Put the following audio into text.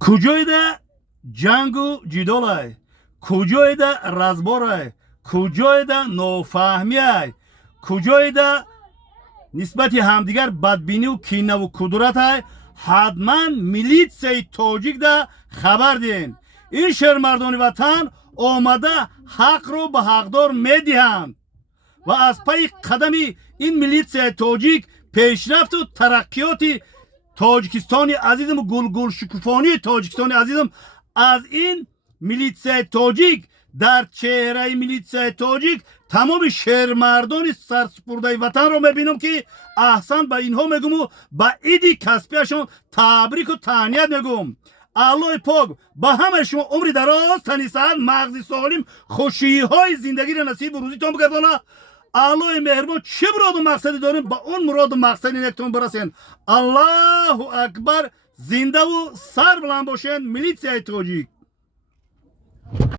کجایده جنگ و جدال کجایده رزبار کجایده نافهمی کجایده نسبت همدیگر بدبینی و کینه و کدورت حتما میلیتسیای تاجیک ده خبر دین. این شهر مردان وطن آمده حق رو به حقدار میدهند و از پای قدمی این میلیتسیای تاجیک پیشرفت و ترقیات تاجیکستان عزیزم و گل شکوفانی تاجیکستان عزیزم از این میلیتسیای تاجیک در چهره میلیتسیای تاجیک تمام شهر مردان سرسپرده وطن رو میبینم که احسن به اینها میگم و به ایدی کسبیشون تبریک و تهنیت میگم. الله پاک به همه شما عمری دراز، تنی صحت، مغزی سالم، خوشی های زندگی را نصیب و روزیتون بگردانه. الله مهربان چه مراد و مقصدی داریم با اون مراد و مقصدی نکتون برسین. الله اکبر. زنده و سر بلند باشین میلیتسیای تاجیک.